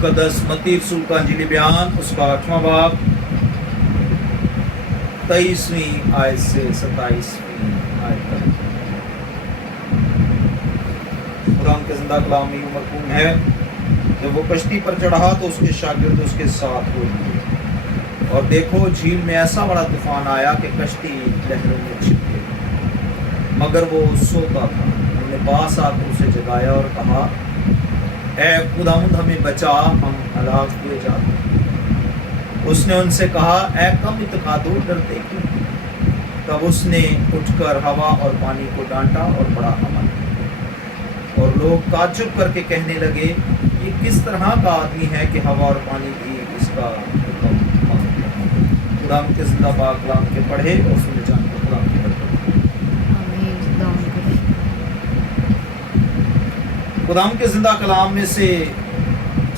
मुकद्दस मत्ती रसूल का इंजीली बयान उसका 8वां बाब 23वीं आयत से 27वीं आयत तक। खुदा के जिंदा कलाम में यूं मरकूम है, जब वो कश्ती पर चढ़ा तो उसके शागिर्द उसके साथ हो लिए, और देखो झील में ऐसा बड़ा तूफान आया कि कश्ती लहरों में छिप गई, मगर वो सोता था। उन्होंने पास आकर उसे जगाया और कहा, ऐ खुदावंद हमें बचा, हम हलाक हुए जाते हैं। उसने उनसे कहा, ऐ कम इत्तेकादो, डरते क्यों? तब उसने उठकर हवा और पानी को डांटा और बड़ा अमल किया। और लोग ताज्जुब करके कहने लगे, ये किस तरह का आदमी है कि हवा और पानी भी इसका हुक्म मानते हैं। खुदा के जिंदा पाक कलाम के पढ़े और सुने जाने को खुदा की बरकत। खुदा के जिंदा कलाम में से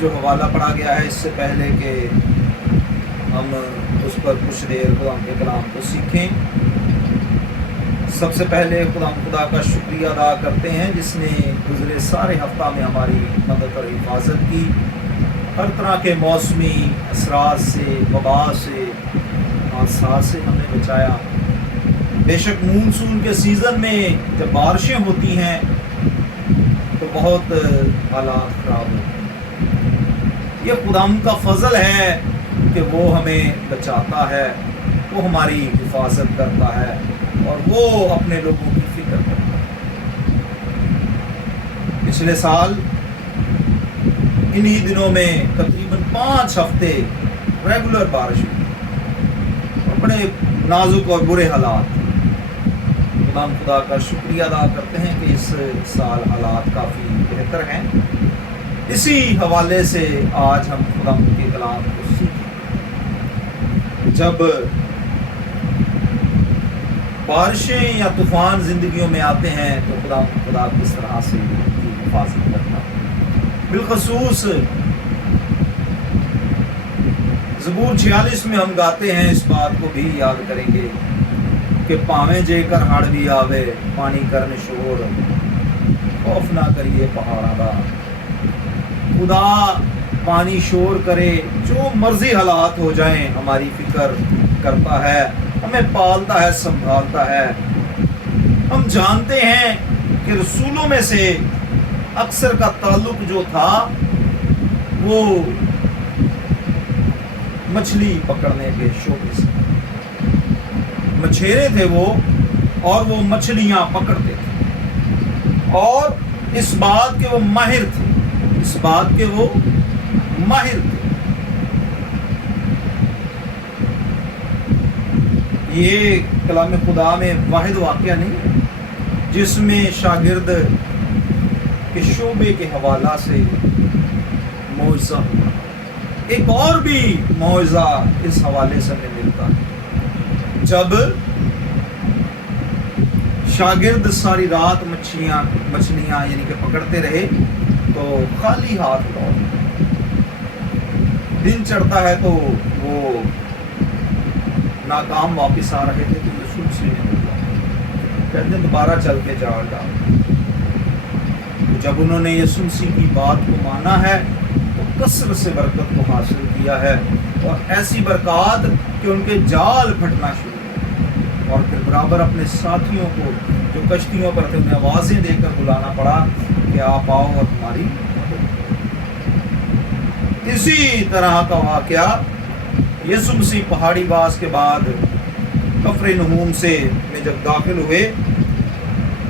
जो हवाला पढ़ा गया है, इससे पहले कि हम उस पर कुछ देर खुदा के कलाम को सीखें, सबसे पहले खुदा का शुक्रिया अदा करते हैं जिसने गुजरे सारे हफ्ता में हमारी मदद और हिफाजत की, हर तरह के मौसमी असरात से, वबा से, हादसा से हमें बचाया। बेशक मानसून के सीज़न में जब बारिशें होती हैं तो बहुत हालात ख़राब होते हैं। ये खुदा का फजल है कि वो हमें बचाता है, वो हमारी हिफाजत करता है और वो अपने लोगों की फिक्र करता है। पिछले साल इन्हीं दिनों में तकरीबन 5 हफ्ते रेगुलर बारिश हुई और बड़े नाजुक और बुरे हालात। खुदा का शुक्रिया अदा करते हैं कि इस साल हालात काफ़ी बेहतर हैं। इसी हवाले से आज हम खुदा के कलाम को सीखें। जब बारिशें या तूफ़ान ज़िंदगियों में आते हैं तो खुदा किस तरह से हिफाजत करता है। बिलखसूस ज़बूर 46 में हम गाते हैं, इस बात को भी याद करेंगे कि पावें जेकर हड़ भी आवे, पानी करने शोर, खौफ ना करिए पहाड़ा दा। खुदा पानी शोर करे, जो मर्जी हालात हो जाएं, हमारी फिक्र करता है, हमें पालता है, संभालता है। हम जानते हैं कि रसूलों में से अक्सर का ताल्लुक जो था वो मछली पकड़ने के शौक से, मछेरे थे वो, और वो मछलियां पकड़ते थे और इस बात के वो माहिर थे, इस बात के वो माहिर थे। ये कलाम खुदा में वाहिद वाक़या नहीं जिसमें शागिर्द के शोबे के हवाला से मौज़ा हुआ। एक और भी मौज़ा इस हवाले से हमें मिलता है, जब शागिर्द सारी रात मछलियाँ यानी कि पकड़ते रहे तो खाली हाथ लौटे। दिन चढ़ता है तो वो नाकाम वापस आ रहे थे तो यीशु मसीह ने बोला, कहते दोबारा चल के जाल डाल। तो जब उन्होंने यीशु मसीह की बात को माना है तो कसरत से बरकत को हासिल किया है, और ऐसी बरकत कि उनके जाल फटना शुरू हुए, और फिर बराबर अपने साथियों को जो कश्तियों पर थे उन्हें आवाज़ें देकर बुलाना पड़ा कि आप आओ और हमारी। इसी तरह का वाक़या यीशु मसीह पहाड़ी वास के बाद कफरनहूम से में जब दाखिल हुए,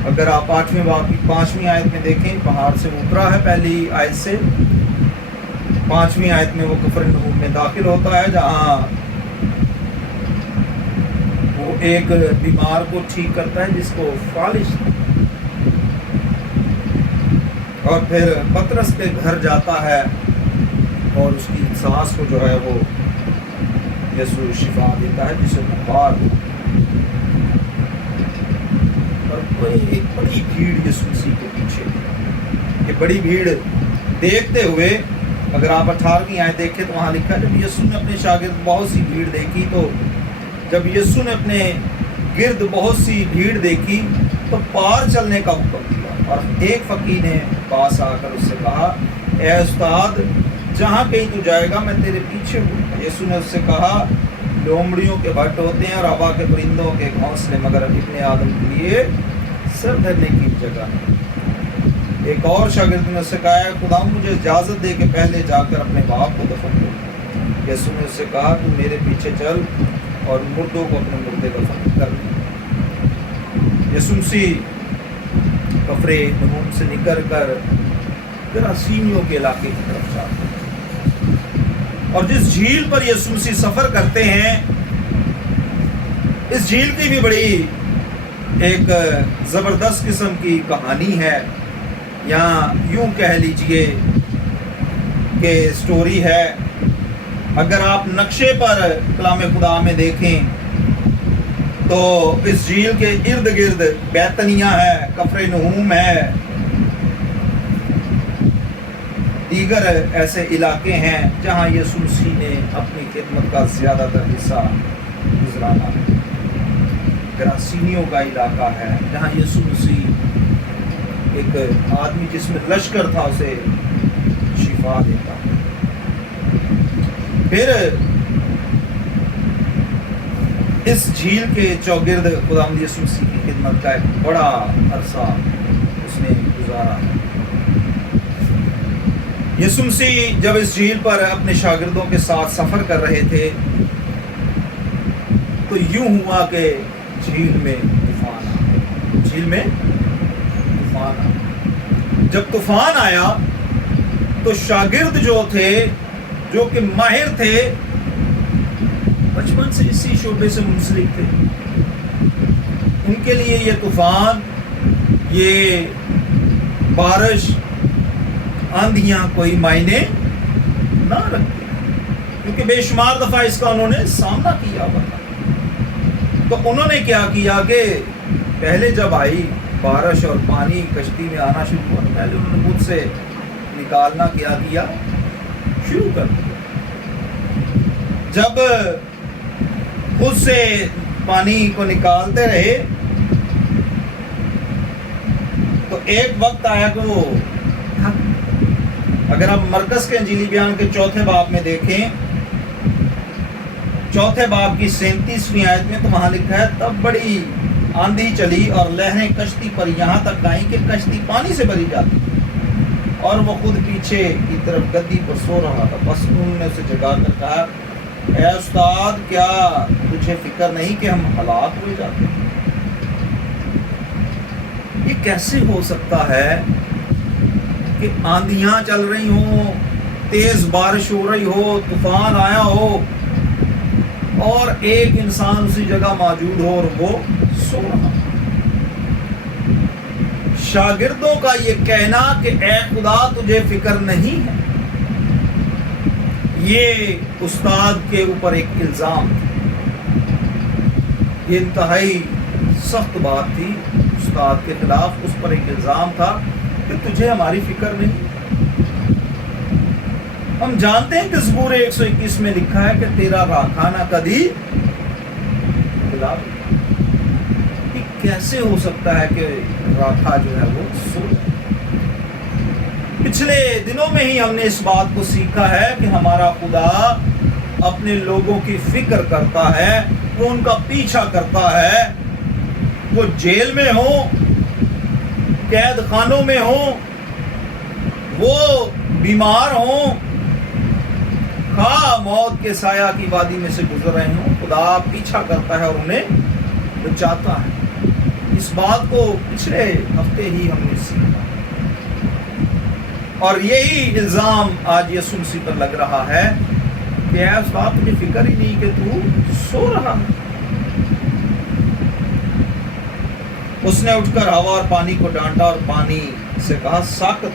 अगर आप 8वें बाब की 5वीं आयत में देखें, पहाड़ से उतरा है पहली आयत से 5वीं आयत में वो कफरनहूम में दाखिल होता है, जहाँ वो एक बीमार को ठीक करता है जिसको फालिश, और फिर पतरस के घर जाता है और उसकी सांस को जो है वो यीशु शिफा देता है जिसे बुखार। और कोई एक बड़ी भीड़ यीशु मसीह के पीछे, ये बड़ी भीड़ देखते हुए, अगर आप 18वीं आयत देखें तो वहाँ लिखा है, जब यीशु ने अपने शागिर्द बहुत सी भीड़ देखी, तो जब यीशु ने अपने गिर्द बहुत सी भीड़ देखी तो पार चलने का हुक्म दिया, और एक फकीर ने पास आकर उससे कहा, ए उस्ताद, जहाँ कहीं तू जाएगा मैं तेरे पीछे हूँ। यीशु ने उससे कहा, लोमड़ियों के भट्ट होते हैं और हवा के परिंदों के घोंसले, मगर इब्ने आदम के लिए सर धरने की जगह नहीं। एक और शागिर्द ने उससे कहा, खुदा मुझे इजाज़त दे के पहले जाकर अपने बाप को दफन कर। यीशु ने उससे कहा, तू मेरे पीछे चल और मुर्दों को अपने मुर्दे दफन कर ले। यीशु मसीह कफरे नहूम से निकल कर गरासीनियों के इलाके की तरफ जाते हैं। और जिस झील पर यीशु मसीह सफर करते हैं, इस झील की भी बड़ी एक जबरदस्त किस्म की कहानी है, या यूं कह लीजिए कि स्टोरी है। अगर आप नक्शे पर कलाम खुदा में देखें तो इस झील के इर्द गिर्द बैतनिया है, कफरे नहूम है, दीगर ऐसे इलाके हैं जहां यीशु मसीह ने अपनी खिदमत का ज़्यादातर हिस्सा गुजराना है। गरासीनियों का इलाका है जहां यीशु मसीह एक आदमी जिसमें लश्कर था उसे शिफा देता है। फिर इस झील के चौगिर्द खुदावंद यीशु मसीह की खिदमत का एक बड़ा अरसा उसने गुजारा है। यीशु मसीह जब इस झील पर अपने शागिर्दों के साथ सफ़र कर रहे थे तो यूं हुआ कि झील में तूफान आया। झील में तूफान आया। जब तूफान आया तो शागिर्द जो थे, जो कि माहिर थे, बचपन से इसी शोबे से मुंसलिक थे, उनके लिए ये तूफान, ये बारिश, आंधियां कोई मायने ना रखती, क्योंकि बेशुमार दफा इसका उन्होंने सामना किया हुआ था। तो उन्होंने क्या किया कि पहले जब आई बारिश और पानी कश्ती में आना शुरू हुआ, पहले उन्होंने खुद से निकालना क्या किया, शुरू कर दिया। जब खुद से पानी को निकालते रहे तो एक वक्त आया कि वो, अगर आप मरकज़ के इंजीली बयान के चौथे बाब में देखें, चौथे बाब की 37वीं आयत में तो वहां लिखा है, तब बड़ी आंधी चली और लहरें कश्ती पर यहाँ तक आई कि कश्ती पानी से भरी जाती और वो खुद पीछे की तरफ गद्दी पर सो रहा था। बस उन्होंने उसे जगा कर कहा, ऐ उस्ताद, क्या तुझे फिक्र नहीं कि हम हलाक हो जाते हैं? ये कैसे हो सकता है कि आंधियां चल रही हो, तेज बारिश हो रही हो, तूफान आया हो और एक इंसान उसी जगह मौजूद हो और वो सो रहा। शागिर्दों का ये कहना कि ऐ खुदा तुझे फिक्र नहीं है, ये उस्ताद के ऊपर एक इल्ज़ाम था। ये इंतहाई सख्त बात थी उस्ताद के खिलाफ, उस पर एक इल्ज़ाम था कि तुझे हमारी फिक्र नहीं। हम जानते हैं कि ज़बूर 121 में लिखा है कि तेरा राखाना कदी खिलाफ। कैसे हो सकता है कि राखा जो है वो सो जाए? पिछले दिनों में ही हमने इस बात को सीखा है कि हमारा खुदा अपने लोगों की फिक्र करता है, वो उनका पीछा करता है, वो जेल में हो, कैद खानों में हो, वो बीमार हो, खा मौत के साया की वादी में से गुजर रहे हो, खुदा पीछा करता है और उन्हें बचाता है। इस बात को पिछले हफ्ते ही हमने सीखा और यही इल्ज़ाम आज यीशु मसीह पर लग रहा है कि इस बात तुझे फिक्र ही नहीं कि तू सो रहा है। उसने उठकर हवा और पानी को डांटा और पानी से कहा, साकत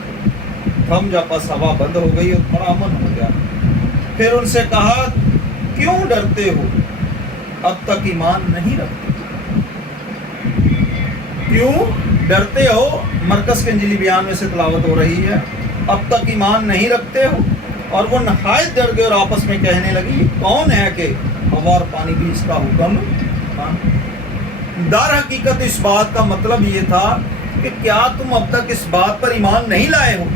थम जा। बस हवा बंद हो गई और बड़ा अमन हो गया। फिर उनसे कहा, क्यों डरते हो, अब तक ईमान नहीं रखते? क्यों डरते हो? मरकज़ के इंजीली बयान में से तलावत हो रही है, अब तक ईमान नहीं रखते हो। और वो नहायत डर गए और आपस में कहने लगी, कौन है कि हवा और पानी भी इसका हुक्म माने? दर हकीकत इस बात का मतलब ये था कि क्या तुम अब तक इस बात पर ईमान नहीं लाए हो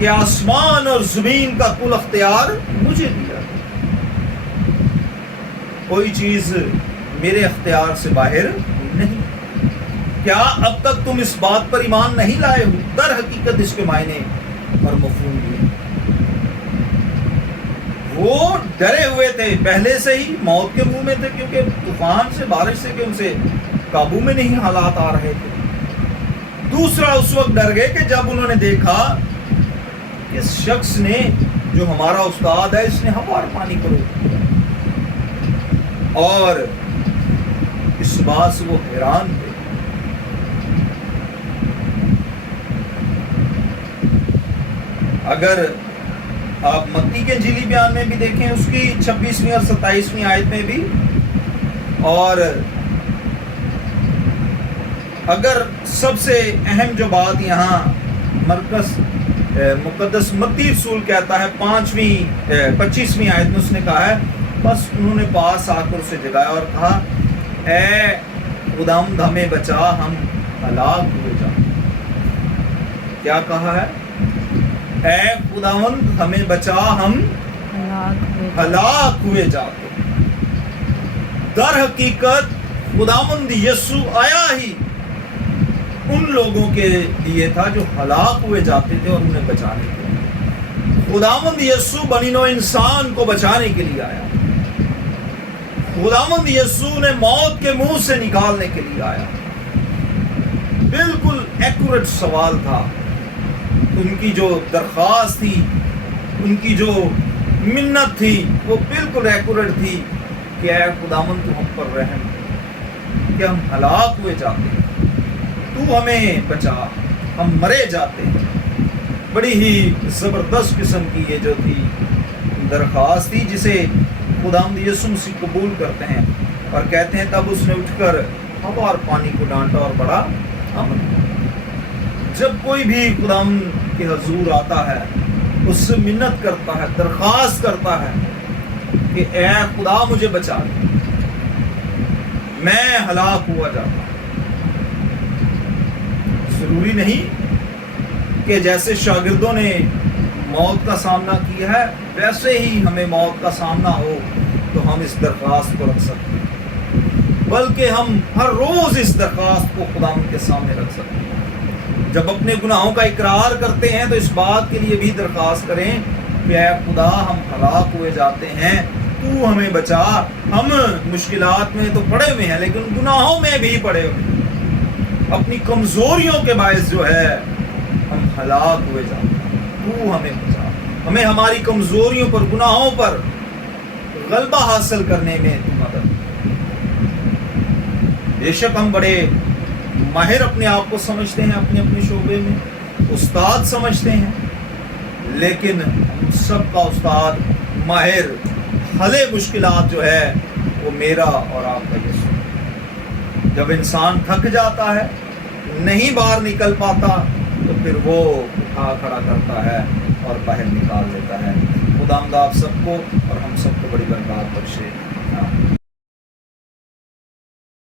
کہ آسمان اور زمین کا کل اختیار مجھے دیا، کوئی چیز میرے اختیار سے باہر نہیں۔ کیا اب تک تم اس بات پر ایمان نہیں لائے ہو؟ در حقیقت اس کے معنی اور مفہوم بھی، وہ ڈرے ہوئے تھے پہلے سے ہی، موت کے منہ میں تھے، کیونکہ طوفان سے، بارش سے کہ ان سے قابو میں نہیں حالات آ رہے تھے۔ دوسرا اس وقت ڈر گئے کہ جب انہوں نے دیکھا کہ اس شخص نے، جو ہمارا استاد ہے، اس نے ہوا اور پانی کو روک دیا، اور اس بات سے وہ حیران تھے۔ اگر آپ متی کے انجیلی بیان میں بھی دیکھیں، اس کی 26ویں اور 27ویں آیت میں بھی، اور اگر سب سے اہم جو بات یہاں مرکز مقدس متی رسول کہتا ہے 25ویں آیت میں، اس نے کہا ہے، بس انہوں نے پاس آ کر اسے جگایا اور کہا، اے خداوند ہمیں بچا، ہم ہلاک ہوئے جاتے۔ کیا کہا ہے؟ اے خداوند ہمیں بچا، ہم ہلاک ہوئے جاتے۔ در حقیقت خداوند یسوع آیا ہی ان لوگوں کے لیے تھا جو ہلاک ہوئے جاتے تھے، اور انہیں بچانے کے لیے۔ خداوند یسوع بنی نوع انسان کو بچانے کے لیے آیا۔ خداوند یسوع نے موت کے منہ سے نکالنے کے لیے آیا۔ بالکل ایکوریٹ سوال تھا، ان کی جو درخواست تھی، ان کی جو منت تھی، وہ بالکل ایکوریٹ تھی کہ اے خداوند تو ہم پر رحم، کہ ہم ہلاک ہوئے جاتے ہیں، تو ہمیں بچا، ہم مرے جاتے ہیں۔ بڑی ہی زبردست قسم کی یہ جو تھی درخواست تھی، جسے خداوند یسوع مسیح قبول کرتے ہیں اور کہتے ہیں، تب اس نے اٹھ کر ہوا اور پانی کو ڈانٹا اور بڑا امن ہوا۔ جب کوئی بھی خداوند کے حضور آتا ہے، اس سے منت کرتا ہے، درخواست کرتا ہے کہ اے خدا مجھے بچا لے، میں ہلاک ہوا جاتا ہوں۔ ضروری نہیں کہ جیسے شاگردوں نے موت کا سامنا کیا ہے، ویسے ہی ہمیں موت کا سامنا ہو تو ہم اس درخواست کو رکھ سکتے ہیں، بلکہ ہم ہر روز اس درخواست کو خداوند کے سامنے رکھ سکتے ہیں۔ جب اپنے گناہوں کا اقرار کرتے ہیں تو اس بات کے لیے بھی درخواست کریں کہ اے خدا ہم ہلاک ہوئے جاتے ہیں، تو ہمیں بچا، ہم مشکلات میں تو پڑے ہوئے ہیں لیکن گناہوں میں بھی پڑے ہوئے ہیں، اپنی کمزوریوں کے باعث جو ہے ہم ہلاک ہوئے جاتے ہیں، تو ہمیں بچا، ہمیں ہماری کمزوریوں پر، گناہوں پر غلبہ حاصل کرنے میں تو مدد۔ بے شک ہم بڑے ماہر اپنے آپ کو سمجھتے ہیں، اپنے اپنے شعبے میں استاد سمجھتے ہیں، لیکن ہم سب کا استاد، ماہر حل مشکلات جو ہے وہ میرا اور آپ کا یسوع۔ جب انسان تھک جاتا ہے، نہیں باہر نکل پاتا، تو پھر وہ اٹھا کھڑا کرتا ہے اور باہر نکال دیتا ہے۔ خداوند آپ سب کو اور ہم سب کو بڑی برکات بخشے۔